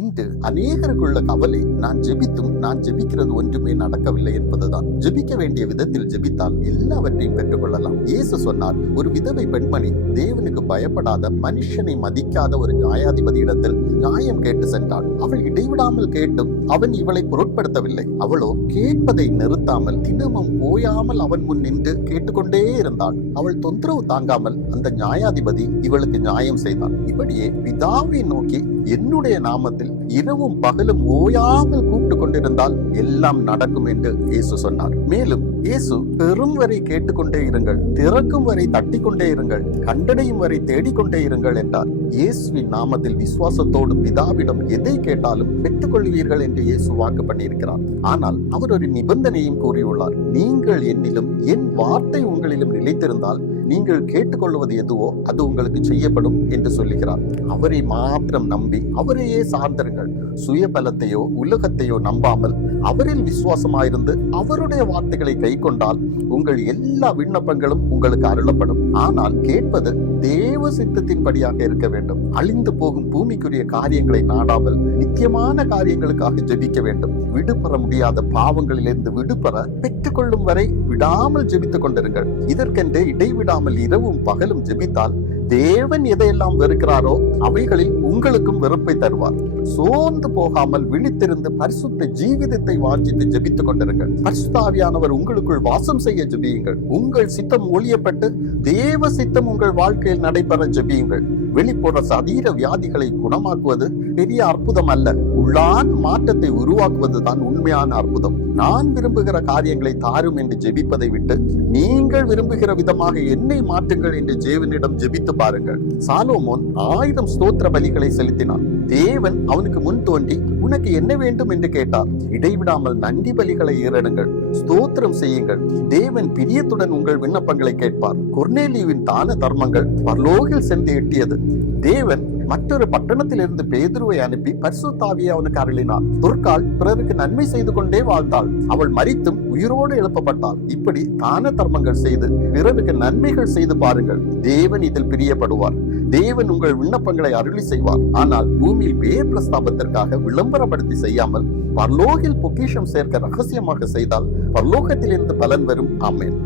இன்று அநேகருக்குள்ள கவலை, நான் ஜெபிக்கிறது ஒன்றுமே நடக்கவில்லை என்பதுதான். ஜெபிக்க வேண்டிய விதத்தில் ஜெபித்தால் எல்லாவற்றையும் பெற்றுக்கொள்ளலாம். இயேசு சொன்னார், ஒரு விதவை பெண்மணி தேவனுக்கு பயப்படாத, மனுஷனை மதிக்காத ஒரு நியாயாதிபதியிடத்தில் நியாயம் கேட்டு சென்றாள். அவள் இடைவிடாமல் கேட்டும் அவன் இவளை பொருட்படுத்தவில்லை. அவளோ கேட்பதை நிறுத்தாமல் தினமும் ஓயாமல் அவன் முன் நின்று கேட்டுக்கொண்டே இருந்தாள். அவள் தொந்தரவு தாங்காமல் அந்த நியாயாதிபதி இவளுக்கு நியாயம் செய்தான். இப்படியே பிதாவை நோக்கி என்னுடைய நாமத்தில் இரவும் பகலும் ஓயாமல் கூப்பிட்டு கொண்டிருந்தால் எல்லாம் நடக்கும் என்று இயேசு சொன்னார். மேலும் இயேசு பெறும் வரை கேட்டுக்கொண்டே இருங்கள், திறக்கும் வரை தட்டிக்கொண்டே இருங்கள், கண்டடையும் வரை தேடிக்கொண்டே இருங்கள் என்றார். இயேசுவின் நாமத்தில் விசுவாசத்தோடு பிதாவிடம் எதை கேட்டாலும் பெற்றுக்கொள்வீர்கள் என்று இயேசு வாக்கு பண்ணியிருக்கிறார். ஆனால் அவர் ஒரு நிபந்தனையும் கூறியுள்ளார். நீங்கள் என்னிலும் என் வார்த்தை உங்களிலும் நிலைத்திருந்தால் நீங்கள் கேட்டுக்கொள்வது எதுவோ அது உங்களுக்கு செய்யப்படும் என்று சொல்லுகிறார். அவரை மாத்திரம் நம்பி அவரையே சார்ந்திருங்கள். சுய பலத்தையோ உலகத்தையோ நம்பாமல் அவரில் விசுவாசமாயிருந்து அவருடைய வார்த்தைகளை கை கொண்டால் உங்கள் எல்லா விண்ணப்பங்களும் உங்களுக்கு அருளப்படும். ஆனால் கேட்பது தேவ சித்தத்தின்படியாக இருக்க வேண்டும். அழிந்து போகும் பூமிக்குரிய காரியங்களை நாடாமல் நித்தியமான காரியங்களுக்காக ஜெபிக்க வேண்டும். விடுபெற முடியாத பாவங்களிலிருந்து விடுபெற பெற்றுக்கொள்ளும் வரை விடாமல் ஜெபித்துக் கொண்டிருங்கள். இதற்கென்று இடைவிடாமல் இரவும் பகலும் ஜெபித்தால் தேவன் எதையெல்லாம் வெறுக்கிறாரோ அவைகளில் உங்களுக்கும் வெறுப்பை தருவார். சோர்ந்து போகாமல் விழித்திருந்து பரிசுத்த ஜீவிதத்தை வாஞ்சித்து ஜெபித்துக் கொண்டிருங்கள். பரிசுத்த ஆவியானவர் உங்களுக்குள் வாசம் செய்ய ஜெபியுங்கள். உங்கள் சித்தம் ஒழியப்பட்டு தேவ சித்தம் உங்கள் வாழ்க்கையில் நடைபெற ஜெபியுங்கள். வெளிப்புற சரீர வியாதிகளை குணமாக்குவது பெரிய அற்புதம் அல்ல, உள்ளான மாற்றத்தை உருவாக்குவதுதான் உண்மையான அற்புதம். நான் விரும்புகிற காரியங்களை தாரும் என்று ஜெபிப்பதை விட்டு நீங்கள் விரும்புகிற விதமாக என்னை மாற்றுங்கள் என்று தேவனிடம் ஜெபித்து பாருங்கள். சாலோமோன் 1000 ஸ்தோத்திர பலிகளை செலுத்தினான். தேவன் அவனுக்கு முன் தோன்றி உனக்கு என்ன வேண்டும் என்று கேட்டார். இடைவிடாமல் நன்றி பலிகளை ஏறெடுங்கள், ஸ்தோத்திரம் செய்யுங்கள். தேவன் பிரியத்துடன் உங்கள் விண்ணப்பங்களை கேட்பார். கொர்நேலியுவின் தான தர்மங்கள் பரலோகில் சென்று எட்டியது. தேவன் மற்றொரு பட்டணத்திலிருந்து பேதுருவை அனுப்பி பரிசுத்த ஆவியை அவனுக்கு அருளினார். துர்க்காள் பிறருக்கு நன்மை செய்து கொண்டே வாழ்ந்தாள். அவள் மரித்தும் உயிரோடு எழுப்பப்பட்டாள். இப்படி தான தர்மங்கள் செய்து பிறருக்கு நன்மைகள் செய்து பாருங்கள். தேவன் இதில் பிரியப்படுவார். தேவன் உங்கள் விண்ணப்பங்களை அருளி செய்வார். ஆனால் பூமியில் பேர் பிரஸ்தாபத்திற்காக விளம்பரப்படுத்தி செய்யாமல் பரலோகில் பொக்கிஷம் சேர்க்க ரகசியமாக செய்தால் பரலோகத்திலிருந்து பலன் வரும். ஆமென்.